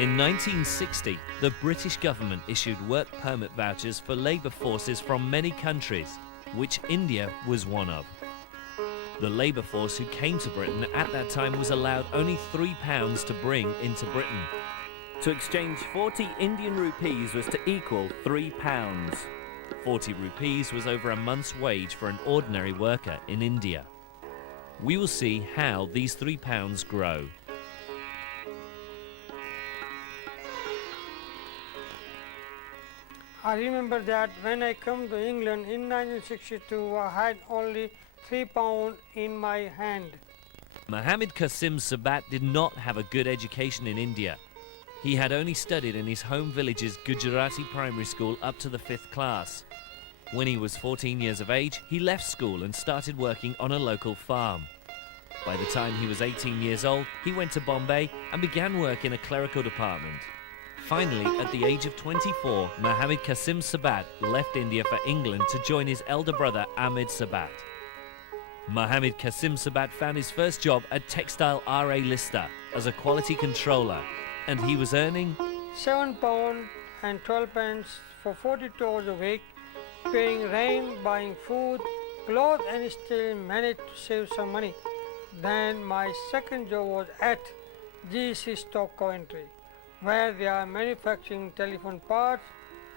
In 1960, the British government issued work permit vouchers for labour forces from many countries, which India was one of. The labour force who came to Britain at that time was allowed only £3 to bring into Britain. To exchange 40 Indian rupees was to equal £3. 40 rupees was over a month's wage for an ordinary worker in India. We will see how these £3 grow. I remember that when I come to England in 1962, I had only £3 in my hand. Mohammed Qasim Sabat did not have a good education in India. He had only studied in his home village's Gujarati primary school up to the 5th class. When he was 14 years of age, he left school and started working on a local farm. By the time he was 18 years old, he went to Bombay and began work in a clerical department. Finally, at the age of 24, Mohammed Qasim Sabat left India for England to join his elder brother Ahmed Sabat. Mohammed Qasim Sabat found his first job at Textile RA Lister as a quality controller, and he was earning £7 and 12 pence for 42 hours a week, paying rent, buying food, clothes, and still managed to save some money. Then my second job was at GEC Stock Coventry, where they are manufacturing telephone parts.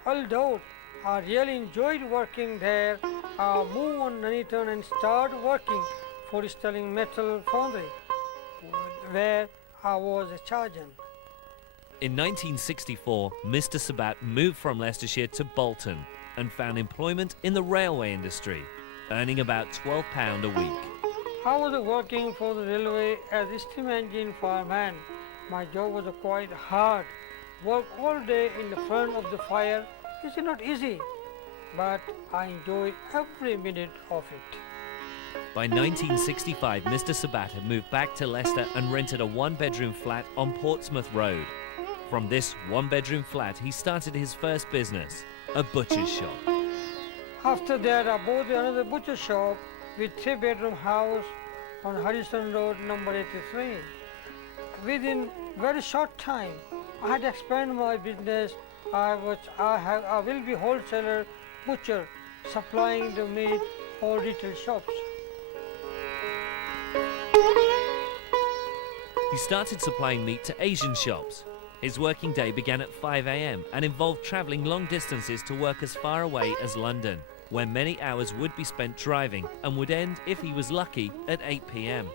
Although I really enjoyed working there, I moved on Nuneaton and started working for Sterling Metal Foundry, where I was a sergeant. In 1964, Mr. Sabat moved from Leicestershire to Bolton and found employment in the railway industry, earning about £12 a week. I was working for the railway as a steam engine fireman. My job was quite hard. Work all day in the front of the fire is not easy, but I enjoyed every minute of it. By 1965, Mr. Sabat had moved back to Leicester and rented a one-bedroom flat on Portsmouth Road. From this one-bedroom flat, he started his first business, a butcher's shop. After that, I bought another butcher shop with 3-bedroom house on Harrison Road, number 83. Within very short time, I had expanded my business. I will be wholesaler butcher, supplying the meat for retail shops. He started supplying meat to Asian shops. His working day began at 5 a.m. and involved travelling long distances to work as far away as London, where many hours would be spent driving and would end, if he was lucky, at 8 p.m.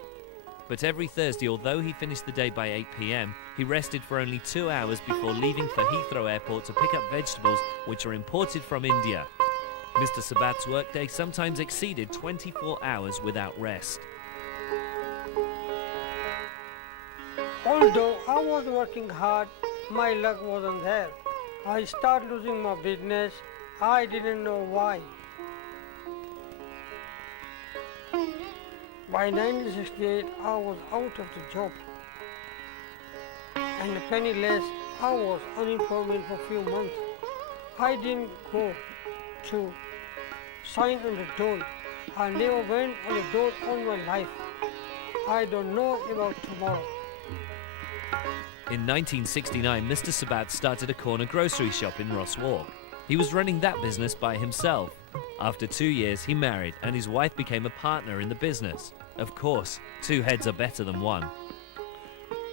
But every Thursday, although he finished the day by 8 p.m, he rested for only 2 hours before leaving for Heathrow Airport to pick up vegetables which were imported from India. Mr. Sabat's workday sometimes exceeded 24 hours without rest. Although I was working hard, my luck wasn't there. I started losing my business. I didn't know why. By 1968, I was out of the job. And penniless, I was unemployed for a few months. I didn't go to sign on the dole. I never went on the dole all my life. I don't know about tomorrow. In 1969, Mr. Sabat started a corner grocery shop in Ross Walk. He was running that business by himself. After 2 years, he married and his wife became a partner in the business. Of course, 2 heads are better than 1.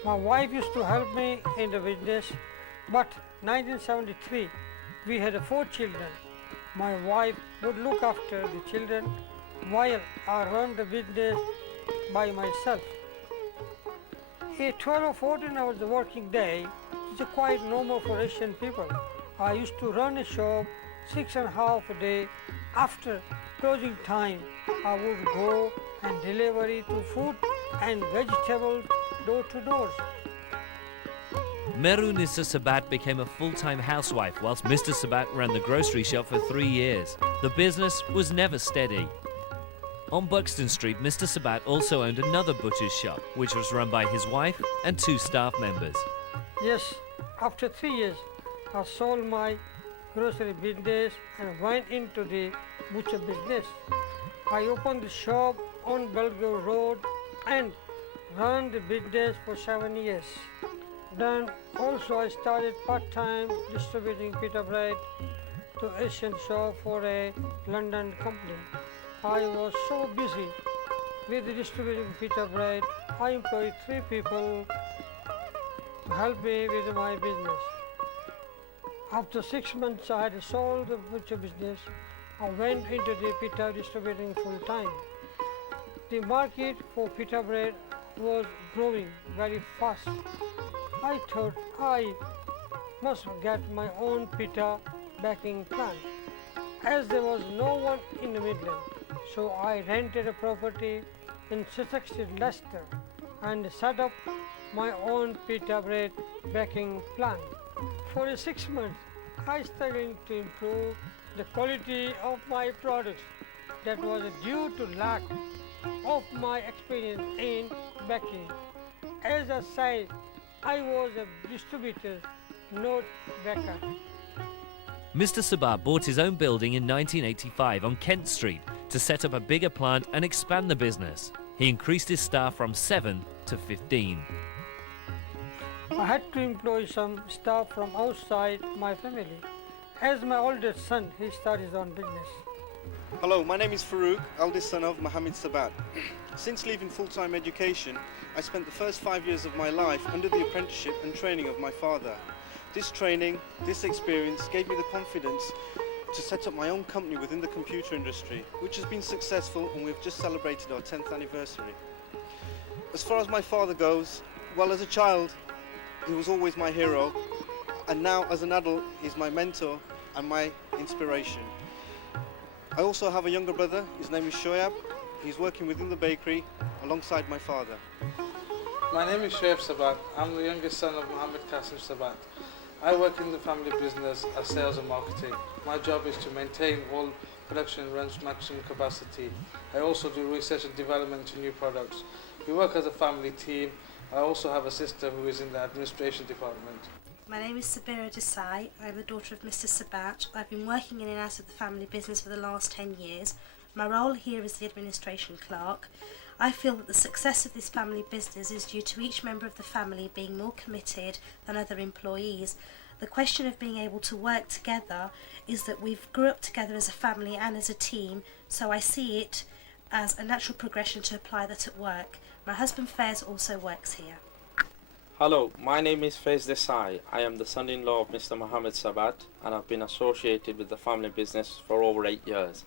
My wife used to help me in the business, but 1973, we had 4 children. My wife would look after the children while I run the business by myself. A 12 or 14 hours working day is quite normal for Asian people. I used to run a shop 6.5 a day. After closing time, I would go and delivery to food and vegetables door to door. Merunissa Sabat became a full-time housewife whilst Mr. Sabat ran the grocery shop for 3 years. The business was never steady. On Buxton Street, Mr. Sabat also owned another butcher's shop, which was run by his wife and 2 staff members. Yes, after 3 years, I sold my grocery business and went into the butcher business. I opened the shop on Belgrave Road and ran the business for 7 years. Then also I started part-time distributing pita bread to Asian shop for a London company. I was so busy with distributing pita bread. I employed 3 people to help me with my business. After 6 months I had sold the butcher business. I went into the pita distributing full time. The market for pita bread was growing very fast. I thought I must get my own pita baking plant, as there was no one in the Midland. So I rented a property in Sussex, Leicester, and set up my own pita bread baking plant. For 6 months, I started to improve the quality of my products. That was due to lack of my experience in baking. As I said, I was a distributor, not baker. Mr. Sabat bought his own building in 1985 on Kent Street to set up a bigger plant and expand the business. He increased his staff from 7 to 15. I had to employ some staff from outside my family. As my oldest son, he started his own business. Hello, my name is Farouk, eldest son of Mohammed Sabat. Since leaving full-time education, I spent the first 5 years of my life under the apprenticeship and training of my father. This training, this experience gave me the confidence to set up my own company within the computer industry, which has been successful, and we've just celebrated our 10th anniversary. As far as my father goes, well, as a child, he was always my hero, and now as an adult, he's my mentor and my inspiration. I also have a younger brother, his name is Shoyab. He's working within the bakery alongside my father. My name is Shoyab Sabat. I'm the youngest son of Mohammed Qasim Sabat. I work in the family business as sales and marketing. My job is to maintain all production runs maximum capacity. I also do research and development to new products. We work as a family team. I also have a sister who is in the administration department. My name is Sabira Desai. I'm the daughter of Mr. Sabat. I've been working in and out of the family business for the last 10 years. My role here is the administration clerk. I feel that the success of this family business is due to each member of the family being more committed than other employees. The question of being able to work together is that we've grew up together as a family and as a team, so I see it as a natural progression to apply that at work. My husband Faiz also works here. Hello, my name is Faiz Desai. I am the son-in-law of Mr. Mohammed Sabat, and I've been associated with the family business for over 8 years.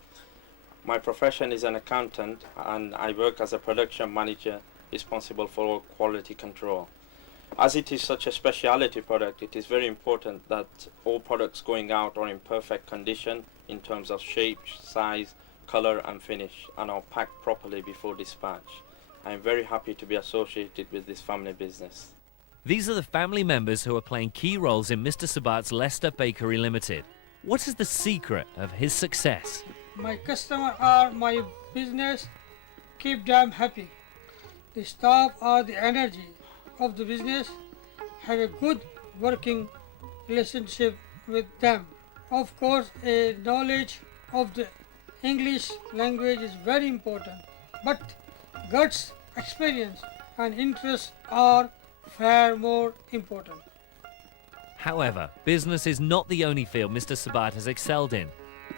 My profession is an accountant, and I work as a production manager responsible for quality control. As it is such a specialty product, it is very important that all products going out are in perfect condition in terms of shape, size, color and finish, and are packed properly before dispatch. I am very happy to be associated with this family business. These are the family members who are playing key roles in Mr. Sabat's Leicester Bakery Limited. What is the secret of his success? My customers are my business, keep them happy. The staff are the energy of the business, have a good working relationship with them. Of course, a knowledge of the English language is very important, but guts, experience and interest are far more important. However, business is not the only field Mr. Sabat has excelled in.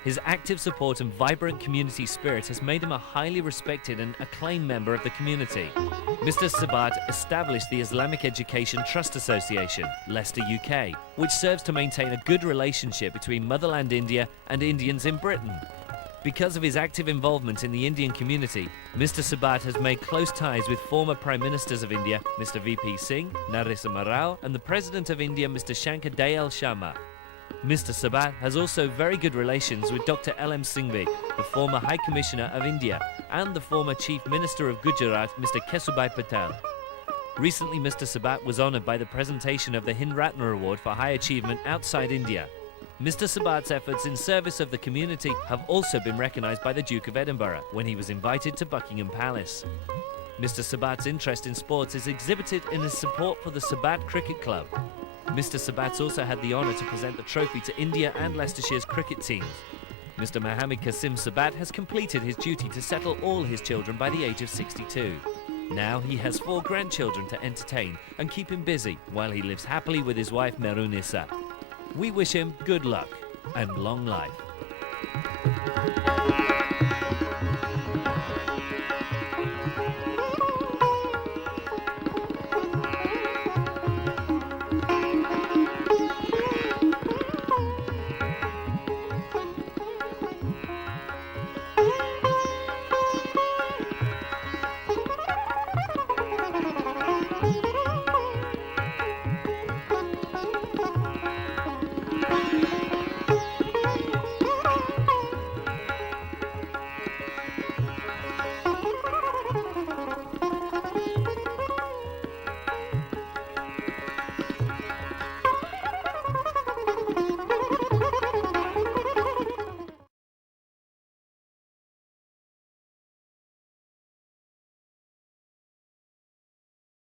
His active support and vibrant community spirit has made him a highly respected and acclaimed member of the community. Mr. Sabat established the Islamic Education Trust Association, Leicester, UK, which serves to maintain a good relationship between motherland India and Indians in Britain. Because of his active involvement in the Indian community, Mr. Sabat has made close ties with former Prime Ministers of India, Mr. VP Singh, Narasimha Rao, and the President of India, Mr. Shankar Dayal Sharma. Mr. Sabat has also very good relations with Dr. L.M. Singhvi, the former High Commissioner of India, and the former Chief Minister of Gujarat, Mr. Kesubhai Patel. Recently, Mr. Sabat was honoured by the presentation of the Hind Ratna Award for High Achievement outside India. Mr. Sabat's efforts in service of the community have also been recognised by the Duke of Edinburgh when he was invited to Buckingham Palace. Mr. Sabat's interest in sports is exhibited in his support for the Sabat Cricket Club. Mr. Sabat's also had the honour to present the trophy to India and Leicestershire's cricket teams. Mr. Mohammed Qasim Sabat has completed his duty to settle all his children by the age of 62. Now he has 4 grandchildren to entertain and keep him busy while he lives happily with his wife Merunissa. We wish him good luck and long life.